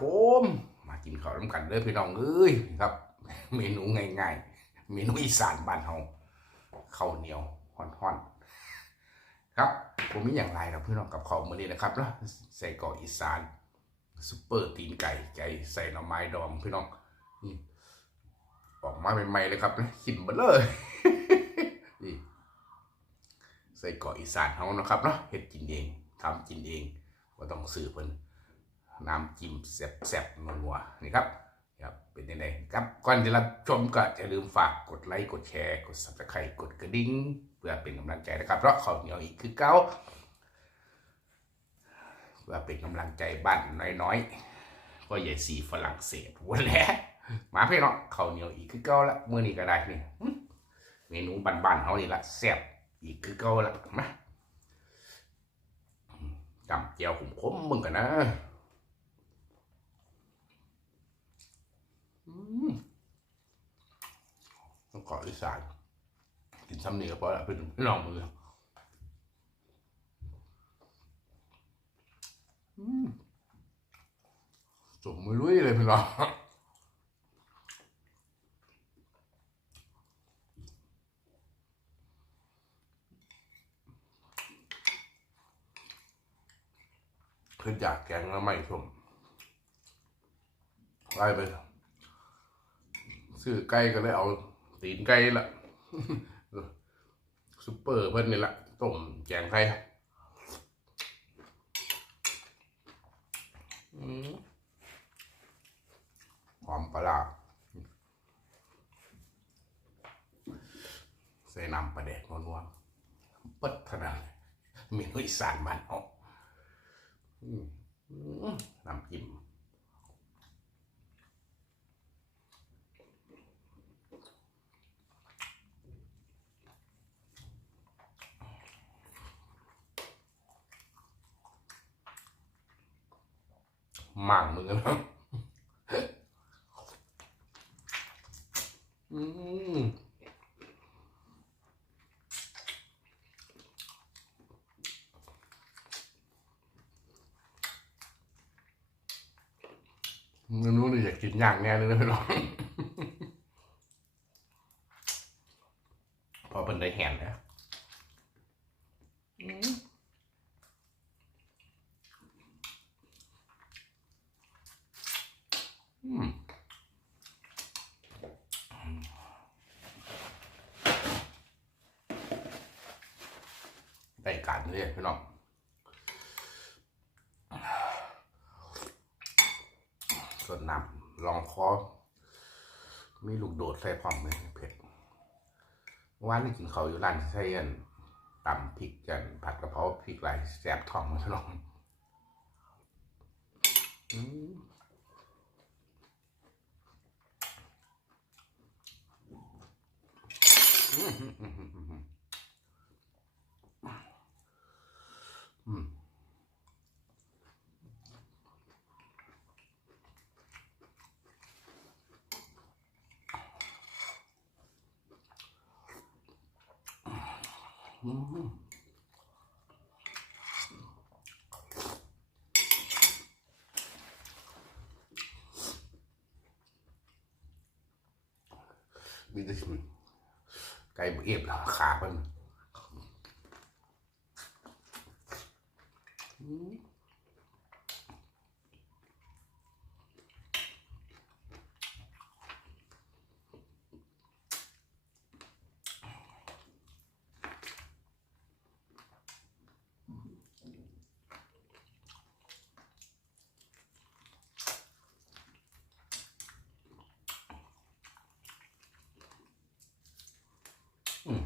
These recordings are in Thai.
ผมมากินข้าวน้ำกันเด้อพี่น้องเอ้ยครับ เมนูง่ายๆเมนูอีสานบ้านเฮาข้าวเหนียวฮ้อนๆครับผมมีอย่างไรครับพี่น้องกับข้าวมื้อนี้นะครับเนาะใส่กอกอีสานซุปเปอร์ตีนไก่ไก่ใส่หน่อไม้ดองพี่น้องนี่ออกมาใหม่ๆเลยครับนะกินมาเลยนี่ใส่กอกอีสานเฮานะครับเนาะเฮ็ดกินเองทำกินเองก็ต้องซื้อเพิ่น น้ำจิ้มแซ่บๆนัวๆนี่ครับครับเป็นยังไงครับก่อนจะรับชมก็อย่าลืมฝากกดไลค์กดแชร์กด subscribe กดกระดิ่งเพื่อเป็นกำลังใจนะครับ เพราะเขาวเหนียวอีกคือเก้าเพื่อเป็นกำลังใจบ้านน้อยๆก็ใหญ่สีฝรั่งเศสวันแหล้วมาพี่เนาะเขาวเหนียวอีกคือเก้าละเมื่อนี้ก็ได้นี่เมนูบ้านๆเขานี่ละแซ่บอีกคือเก้าละมาจำเจียวขุมคมๆมึงกันนะ อืม ต้องขออีสานกินซ้ำเนียพอแล้วเป็นลองมืออืมสมมือลุยเลยพี่น้องคืออยากแกงแล้วไม่ชมไล่ไป ซื้อไก่ก็เลยเอาตีนไก่ละซุปเปอร์เพิ่นนี่ละต้มแกงไก่หอมปลาใส่น้ำปลาแดกนัวๆเปิดขนาดเมนูอีสานบ้านเฮาอืมอืมน้ำจิ้ม หมั่งมือนะอืมเมนูนี่อยากกินอย่างแน่เลยนะพี่น้องพอเป็นได้แหนนะ ได้การเลยพี่น้องส่วนน้ำลองคอมีลูกโดดใส่พร้อมเลยเผ็ดวานนี่กินเขาอยู่ร้านใส่กันตำพริกกันผัดกระเพราพริกลายแสบท้องพี่น้องอืม มีแต่ไก่บุเอฟแล้วขาเป็นอืม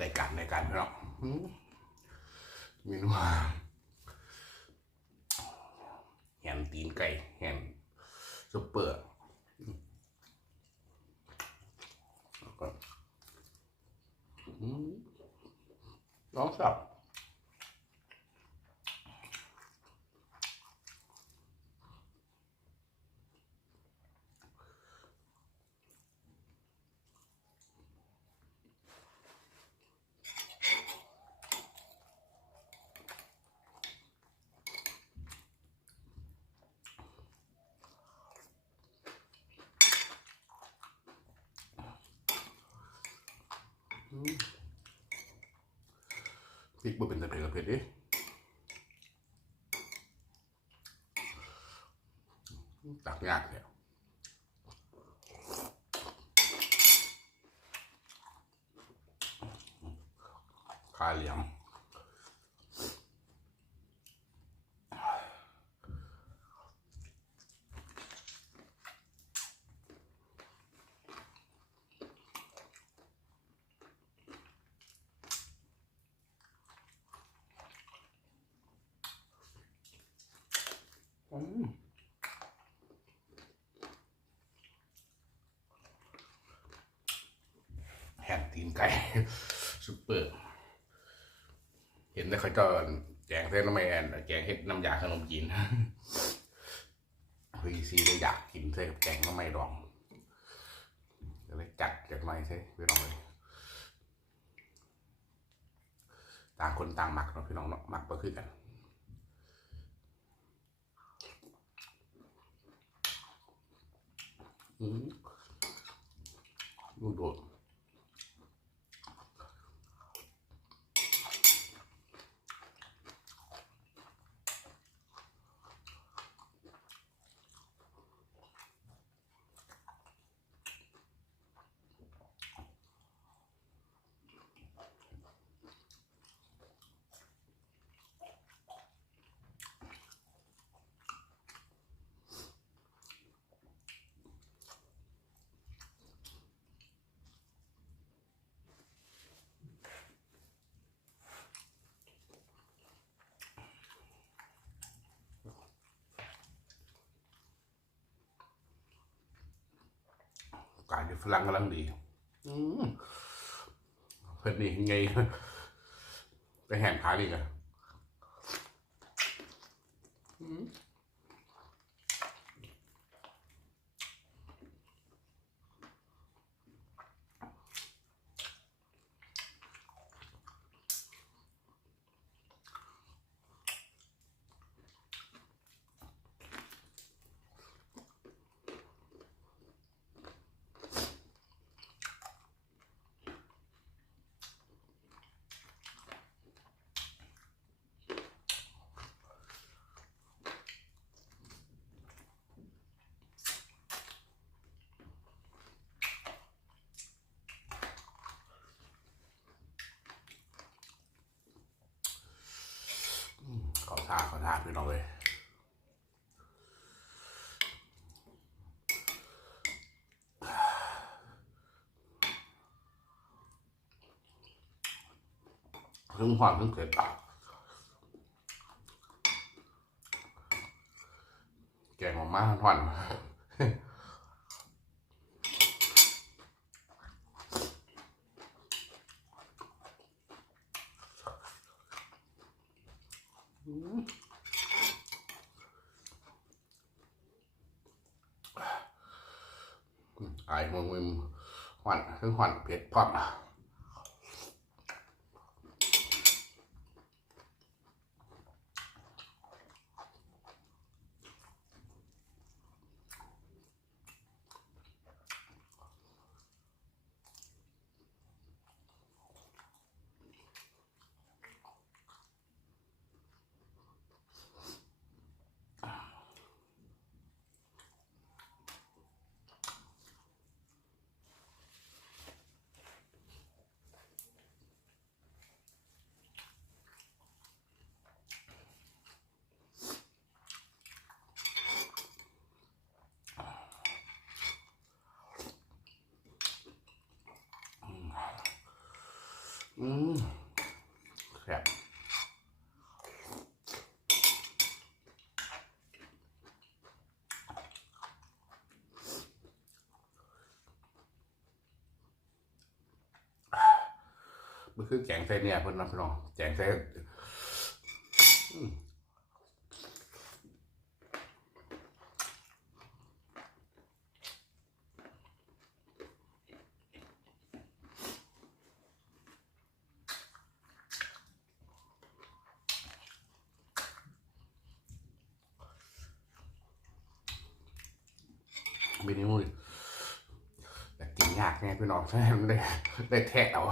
ได้การได้การพี่น้องอืม เมนูแฮมตีนไก่แฮมซุปเปอร์อืมแล้วก็อืมน้องสับ พริกบ่เป็นตะเพ็ดกระเผ็ดดิตักยากเนี่ยขาเหลี่ยม แฮมตีนไก่ซุปเปอร์ เห็นแต่เขาจะแกงเส้นน้ำมันแกงเห็ดน้ำยาขนมจีนวีซีเลยอยากกินเส้กับแกงน้ำมันดองก็เลยจัดจากหน่ใช่พี่น้องเลยต่างคนต่างหมักเนาะพี่น้องเนาะหมักก็คือกันอืมลูดด กายฝรั่งกำลังดีอืมเพิ่นนี่ไงไปแห่งขาดีกันอืมขอท่าขอท่าพี่น้องเลยถึงหวานถึงเผ็ดปากแกงมาม่าหวาน อายมึงมึงหวานถึงหวานเผ็ดพร้อม อืมแซ่บมัน คือแกงไส้เนี่ยเพิ่นนะพี่น้องแกงไส้อืมเมนูอยากกินยากไงพี่น้องใช่ได้ได้แทะเอา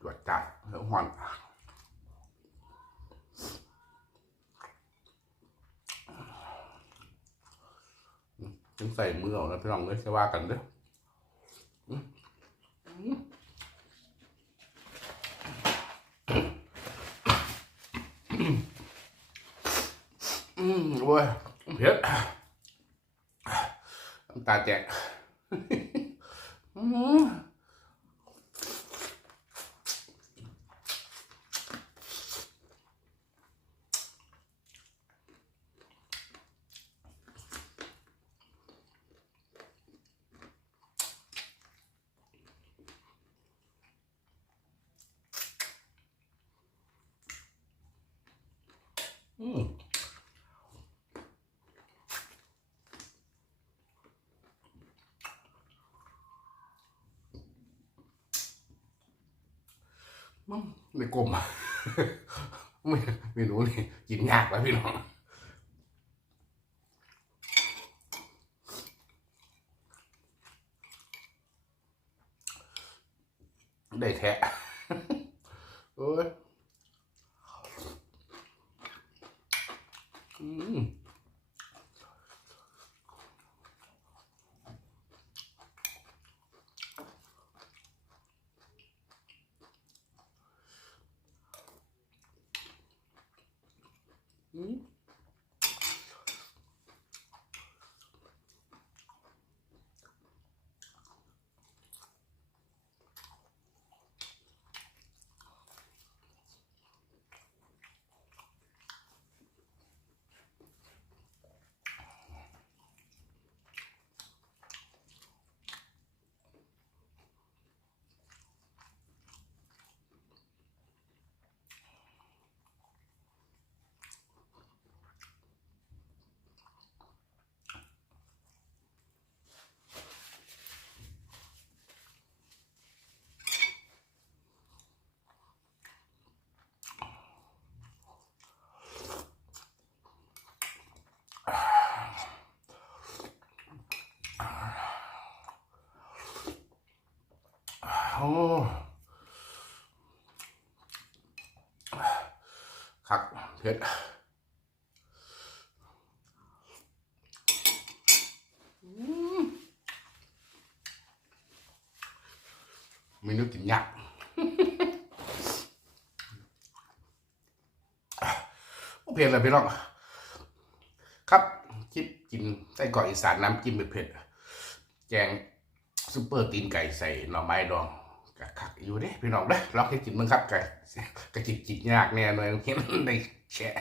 ตรวจจัดเหลืองหอนต้องใส่มือเอานะพี่น้องเลยจะว่ากันเด้ออืมอืมอืมโว้ยเผ็ดน้ำตาแตก อืม ไม่กลมอะไม่ไม่รู้นี่กินยากแล้วพี่น้องได้แทะโอ้ยอืม อื คักเผ็ดอืมเมนูกินยากโอเผ็ดเลยพี่น้อง ครับคลิปกินไส้กรอกอีสานน้ำจิ้มเผ็ดๆแกงซุปเปอร์ตีนไก่ใส่หน่อไม้ดอง ขักอยู่เด้พี่น้องเด้ลองให้จิบมึงครับกะกะจิบจิบยากแน่หน่อยเห็นในแชะ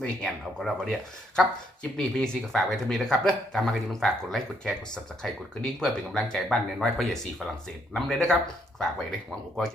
ในแหนเอาก็เราก็เรียกครับคลิปนี้พี่ซีก็ฝากไว้ที่นี้นะครับเด้อตามมากันอย่าลืมฝากกดไลค์กดแชร์กดสับสไครต์กดกระดิ่งเพื่อเป็นกำลังใจบ้านน้อยเพ่อใหญ่สีฝรั่งเศสน้ำเลยนะครับ ฝากไว้เลยหวังว่า